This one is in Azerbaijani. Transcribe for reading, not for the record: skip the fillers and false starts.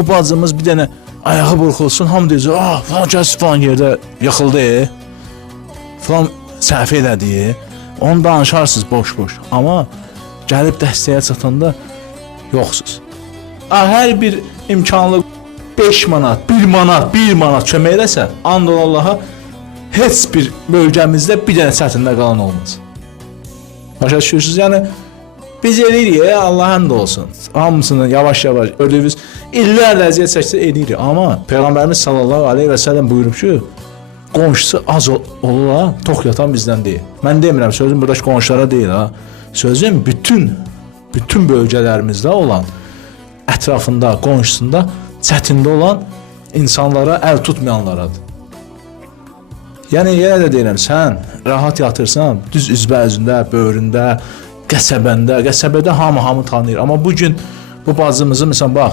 bu bacımız bir dənə ayağı burxulsun, hamı deyəcək, falan kəs falan yerdə yıxıldı, falan səhv elədi. Onu danışarsınız boş-boş. Amma gəlib dəstəyə çatanda yoxsuz. Hər bir imkanlı 5 manat, 1 manat, 1 manat kömək eləsə, and ol Allaha, heç bir bölgəmizdə bir dənə çətində qalan olmaz. Başa düşürsünüz? Yəni biz eləyirik, Allah həmd olsun. Hamısını yavaş-yavaş gördüyünüz illərlə əziyyət çəksə eləyirik. Amma Peyğəmbərimiz sallallahu aleyhi və səlləm buyurub ki, qonşusu az ola, tox yatan bizdən deyil. Mən demirəm, sözüm burada qonşulara deyil ha. Sözüm bütün bölgələrimizdə olan, ətrafında, qonşusunda, çətində olan insanlara əl tutmayanlaradır. Yəni yenə də deyirəm, sən rahat yatırsan, düz üzbəüzündə, böyründə, qəsəbəndə hamı tanıyır. Amma bugün bu bacımızı, məsələn, bax,